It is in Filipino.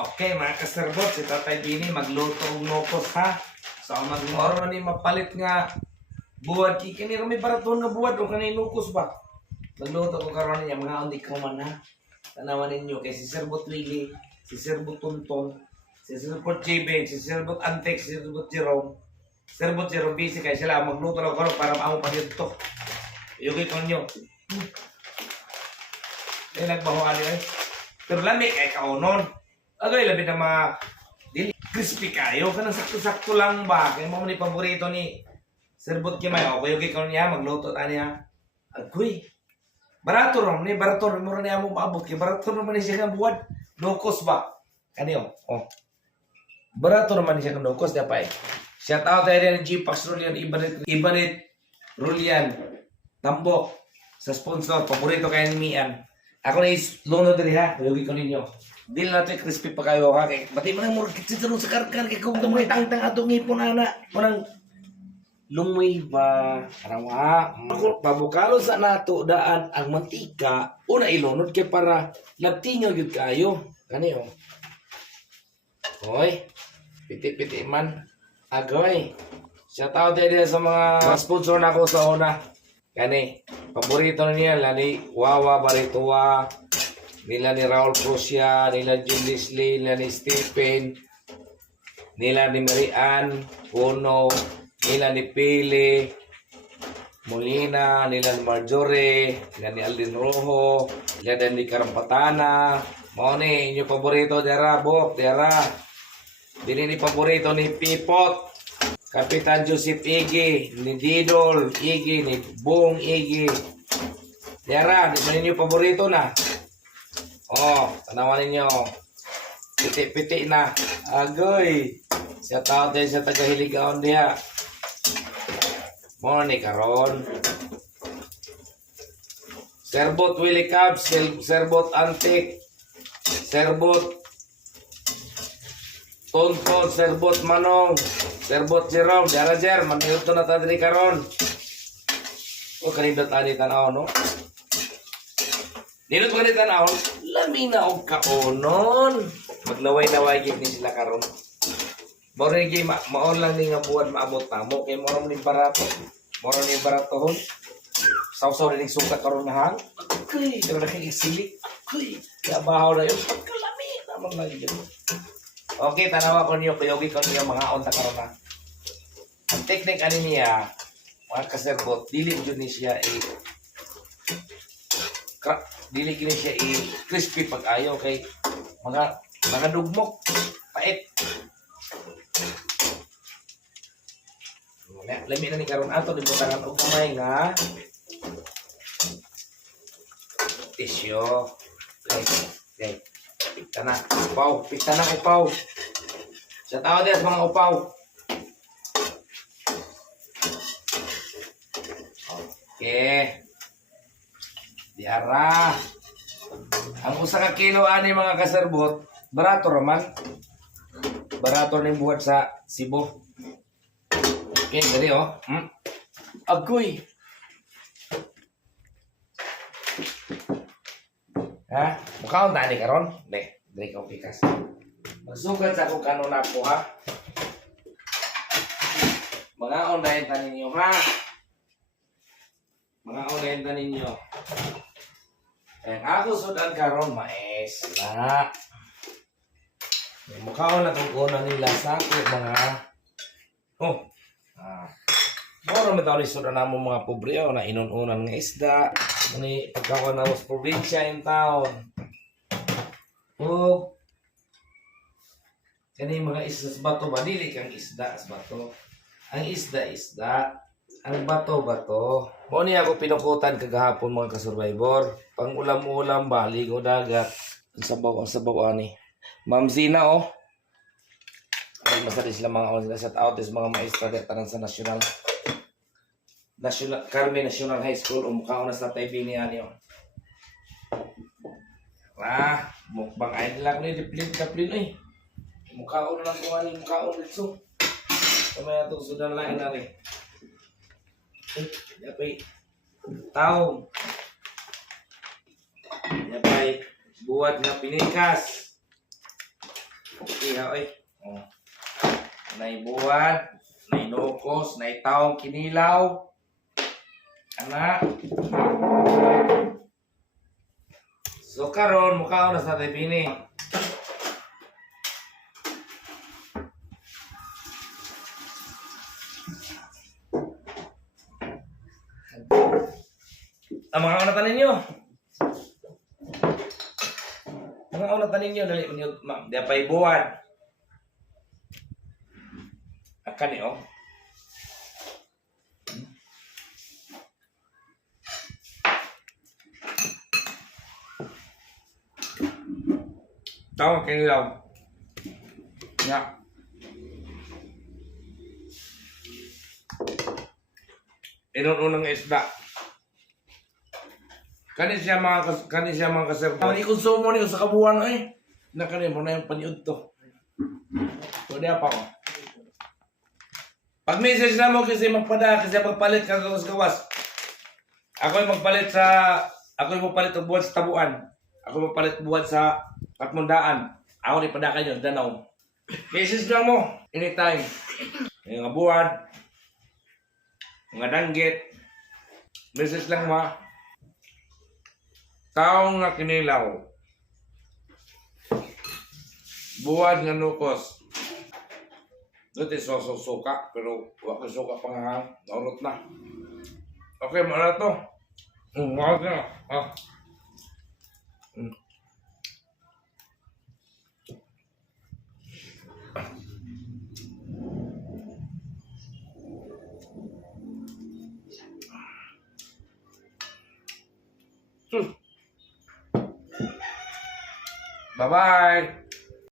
Okay, mga kaserbot, si Tatay Bini magluto og nokos ha. So, ang magmoro ni mapalit nga buwad ki kini kami baraton nga buwad o kanay nukos ba. Magluto ko karon niya mga undi ko man ha. Tanawan ninyo kay si Serbot Willie, si Serbot Tonton, si Serbot JB, si Serbot Antek, si Serbot Jerome. Serbot Jerome busy kay sila magluto lang karon para maamo pa dito. Yugi ko nyo. Eh, nagbaho ali eh. Pero lami kay kaunon. Agay labi na mga dili crispy kayo kanang sakto-sakto lang ba kay mo ni paborito ni Serbot Kimay o kuyo kay niya magluto ta niya. Agoy. Barato ron ni barato ron mo niya mo maabot kay barato naman ni siya nga buwad. Dokos ba? Kaniyo. Oh. Barato naman siya nga dokos dapat. Shout out tayo rin G Pax Rulian Ibanit Ibanit Rulian Tambok sa sponsor paborito kay ni Mian. Ako na is lono diri ha. Kuyo ko ninyo. Dili natin crispy pa kayo ha. Kay, pati mo nang murag kitsi sa karkar kay kung tumoy tang-tang atong ngipon ana. Munang lumoy ba arawa ako pabukalo sa nato daan ang mantika una ilunod kay para labtingaw gyud kayo kani oh Hoy, piti-piti man. Agoy. Shout out din sa mga sponsor na ko sa una. Kani, paborito na niya, lani Wawa Baritua, nila ni Raul Crucia, nila Jim Leslie, nila ni Stephen, nila ni Marian, Puno, nila ni Pili, Molina, nila ni Marjorie, nila ni Alden Rojo, nila ni Karampatana, Mao ni inyo paborito dera bok dera. Dili ni paborito ni Pipot. Kapitan Joseph Igi, ni Didol Igi, ni Bong Igi. Dera, di ba paborito na? Oh, tanawan ninyo. Piti-piti na. Agoy. Siya tao din sa tagahiligaon diha. Mo ni karon. Serbot Willie Cubs, Serbot Antik, Serbot Tonton, Serbot Manong, Serbot Jerome, Jara Jer, maniluto na tadri karon. O kanindot ani tanaw no? Nilot mo ni tanaw, lami na og kaonon. Maglaway-laway gid ni sila karon. Moro ni ma maon lang ni nga buwan maabot pa mo kay moro ni barato. Moro ni baratohon. Sausaw rin yung sukat karon na hang. Kuy, pero nakikisili. Kuy, kabaho na yun. Pagkalami, naman lang yun. Okay, tanawa ko niyo, kuyogi ko niyo mga onta karon na. Ang technique ani niya, mga kaserbot, dili jud ni siya i kra, dili kini siya i crispy pag ayaw kay mga mga dugmok, pait. Wala, Lami na ni karon ato di butangan og kamay nga tisyo. Okay. Okay. Pikta na. Upaw. Pikta na upaw. Sa tao din mga upaw. Okay. Diara. Ang usa ka kilo ani mga kaserbot, barato raman. Barato ning buhat sa Cebu. Okay, dali oh. Hmm? Agoy. Ha? Mukhaon tani karon? Ne, dili ka pikas. Magsugat sa kung kano na po ha. Mga online tanin ninyo ha. Mga online tanin ninyo. Ang ako sudan karon maes na. May mukhaon na kung una nila sa ako mga Oh. Ah. Moro mi tawli sudan namo mga pobre oh, na inununan nga isda. Muni pagkawa na sa probinsya in town. Oh. Kani mga isda sa bato ba dili kang isda sa bato. Ang isda isda. Ang bato bato. Mo ni ako pinukutan kagahapon mga ka-survivor. Pang ulam-ulam ba ligo dagat. Ang sabaw ang sabaw ani. Ma'am Zina oh. Ay masali sila mga on sa out is mga maestra di tanan sa national. National Carmen National High School o mukha na sa tayo bini ani oh. Ah, mukbang ay ko ni diplin kaplin eh. Mukha ko na lang ano yung mukha ko dito. Kamaya itong sudan lain na rin. Eh, yapay. Tao. Yapay. Buwat na pinikas. Iha, oy. Oh. Nay buwan, nay nukos, nay taong kinilaw. Ana. So karon mukha na sa tibini. Ang mga unatan ninyo. Mga unatan ninyo, dali mo niyo, ma'am. Di pa ibuwan. Akan eh, oh. Tawag kayo lang. Nga. Inununang isda. Kani siya mga kani siya mga kasir. Kani konsumo ni sa kabuan ay. Na kani mo na yung paniud to. Pwede pa ko. Pag message na mo kasi magpada kasi magpalit ka gawas gawas. Ako yung magpalit sa ako yung magpalit og buwan sa tabuan. Ako yung magpalit buwan sa Katmundaan. Ako ni padakan yun, Danaw. Message lang mo anytime. Mga buwan, mga danggit, message lang mo. Ha. Tao nga kinilaw. Buwan nga nukos. Dito so suka, pero wala suka pa nga. Naurot na. Okay, mga to. Mm, mga na. Ah. Mm. Sus. Bye-bye.